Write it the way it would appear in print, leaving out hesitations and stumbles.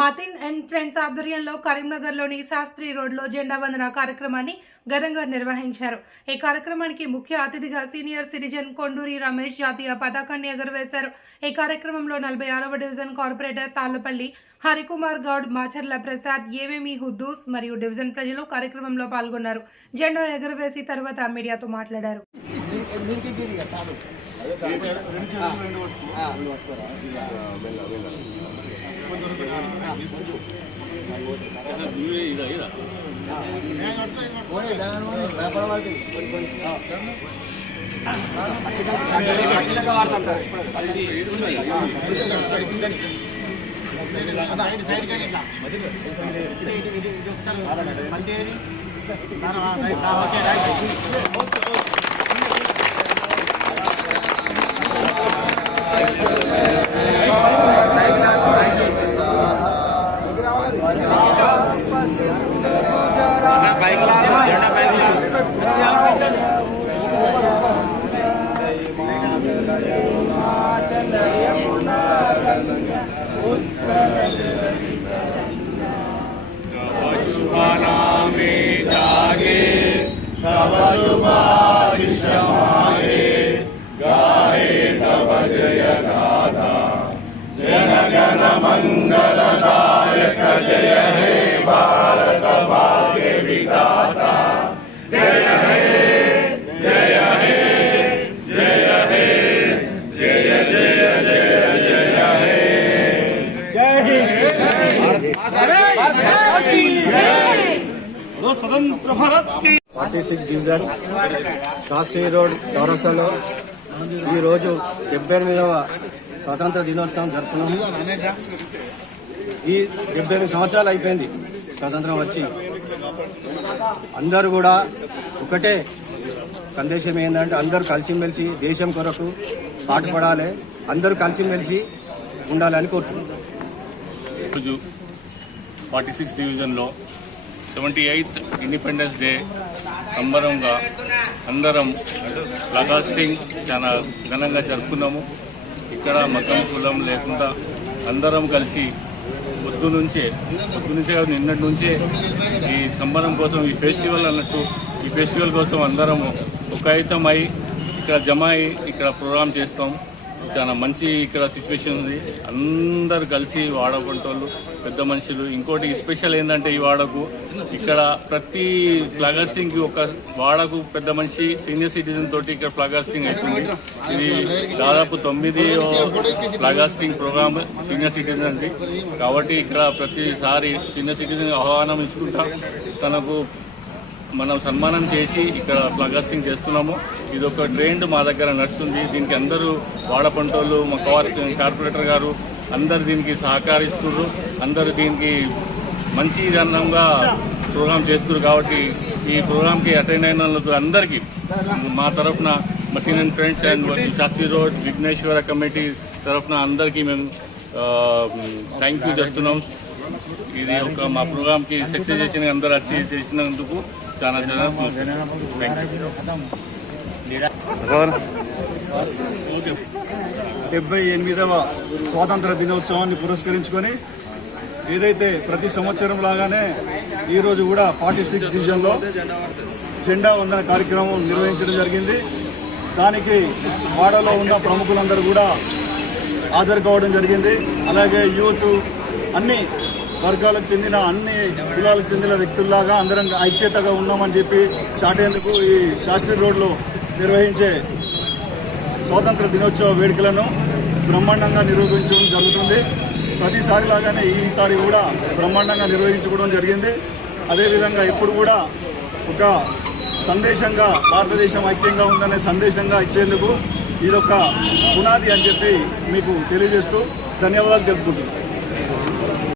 Matin and friends ఆధ్వర్యంలో కరీంనగర్లోని శాస్త్రి రోడ్లో జెండా వందన కార్యక్రమాన్ని ఘనంగా నిర్వహించారు. ఈ కార్యక్రమానికి ముఖ్య అతిథిగా సీనియర్ సిటిజన్ కొండూరి రమేష్ జాతీయ పతాకాన్ని ఎగురవేశారు. ఈ కార్యక్రమంలో 46వ డివిజన్ కార్పొరేటర్ తాళ్లపల్లి హరికుమార్ గౌడ్, మాచర్ల ప్రసాద్, ఏమేమి హుద్దూస్ మరియు డివిజన్ ప్రజలు కార్యక్రమంలో పాల్గొన్నారు. జెండా ఎగురవేసి తర్వాత మీడియాతో మాట్లాడారు. जनगण मंगलदायक जय हे भारत भाग्य विधाता जय हे जय हे जय हे जय जय जय जय हे स्वतंत्र भारत की 46 डिवीजन शास्त्री रोड चौरसाలో ఈ రోజు 78వ స్వాతంత్ర దినోత్సవం జరుపుకున్నాము. ఈ 78 సంవత్సరాలు అయిపోయింది స్వాతంత్రం వచ్చి. అందరూ కూడా ఒకటే సందేశం ఏంటంటే అందరూ కలిసిమెలిసి దేశం కొరకు పాటుపడాలి, అందరూ కలిసిమెలిసి ఉండాలని కోరుతున్నాం. 46 డివిజన్లో 78th ఇండిపెండెన్స్ డే సంబరంగా అందరం ఫ్లాగ్ చాలా ఘనంగా జరుపుకున్నాము. ఇక్కడ మతం కులం లేకుండా అందరం కలిసి పొద్దు నుంచే నిన్నటి నుంచే ఈ సంబరం కోసం ఈ ఫెస్టివల్ కోసం అందరం ఒకాయితమై ఇక్కడ జమ అయి ఇక్కడ ప్రోగ్రామ్ చేస్తాం. చాలా మంచి ఇక్కడ సిచ్యువేషన్ ఉంది. అందరు కలిసి వాడకుంటోళ్ళు పెద్ద మనుషులు. ఇంకోటి స్పెషల్ ఏంటంటే ఈ వాడకు ఇక్కడ ప్రతి ఫ్లాగ్ హాస్టింగ్కి ఒక వాడకు పెద్ద మనిషి సీనియర్ సిటిజన్ తోటి ఇక్కడ ఫ్లాగ్ హాస్టింగ్ అవుతుంది. ఇది దాదాపు 9వ ఫ్లాగ్ హాస్టింగ్ ప్రోగ్రామ్ సీనియర్ సిటిజన్ది. కాబట్టి ఇక్కడ ప్రతిసారి సీనియర్ సిటిజన్ ఆహ్వానం ఇచ్చుకుంటా తనకు మనం సన్మానం చేసి ఇక్కడ ఫ్లాగ్ హాస్టింగ్ చేస్తున్నాము. ఇది ఒక ట్రెండ్ మా దగ్గర నడుస్తుంది. దీనికి అందరూ వాడపంటోళ్ళు, మా కార్పొరేటర్ గారు అందరు దీనికి సహకరిస్తున్నారు. అందరూ దీనికి మంచి విధానంగా ప్రోగ్రామ్ చేస్తున్నారు. కాబట్టి ఈ ప్రోగ్రామ్కి అటెండ్ అయిన అందరికీ మా తరఫున Matin and friends and Shastri road Vighneshwara committee తరఫున అందరికీ మేము థ్యాంక్ యూ చేస్తున్నాం. ఇది ఒక మా ప్రోగ్రామ్కి సక్సెస్ చేసిన అందరూ వచ్చి చేసినందుకు చాలా చాలా 78వ స్వాతంత్ర దినోత్సవాన్ని పురస్కరించుకొని ఏదైతే ప్రతి సంవత్సరం లాగానే ఈరోజు కూడా 46 డివిజన్లో జెండా వందన కార్యక్రమం నిర్వహించడం జరిగింది. దానికి వాడలో ఉన్న ప్రముఖులందరూ కూడా హాజరు కావడం జరిగింది. అలాగే యూత్ అన్ని వర్గాలకు చెందిన అన్ని కులాలకు చెందిన వ్యక్తుల్లాగా అందరం ఐక్యతగా ఉన్నామని చెప్పి చాటేందుకు ఈ శాస్త్రి రోడ్లో నిర్వహించే స్వాతంత్ర దినోత్సవ వేడుకలను బ్రహ్మాండంగా నిర్వహించడం జరుగుతుంది. ప్రతిసారి లాగానే ఈసారి కూడా బ్రహ్మాండంగా నిర్వహించుకోవడం జరిగింది. అదేవిధంగా ఇప్పుడు కూడా ఒక సందేశంగా భారతదేశం ఐక్యంగా ఉందనే సందేశంగా ఇచ్చేందుకు ఇదొక పునాది అని చెప్పి మీకు తెలియజేస్తూ ధన్యవాదాలు తెలుపుకుంటున్నాను.